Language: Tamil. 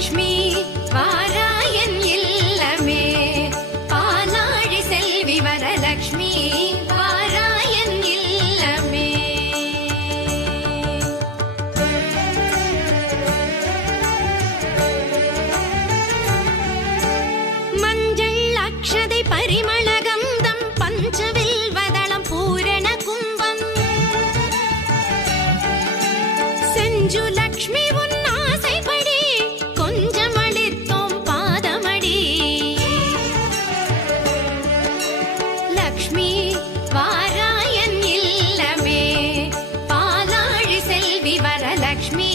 லக்ஷ்மி வாராயன் இல்லமே பாலாழி செல்வி வரலக்ஷ்மி வாராயன் இல்லமே. மஞ்சள் அக்ஷதை பரிமள கந்தம் பஞ்சவில்வதளம் பூரண கும்பம் செஞ்சு லக்ஷ்மி உன் ஆசைப்படி கொஞ்சம் அளித்தோம் பாதமடி. லக்ஷ்மி வாராயன் இல்லமே பாலாழி செல்வி வரலக்ஷ்மி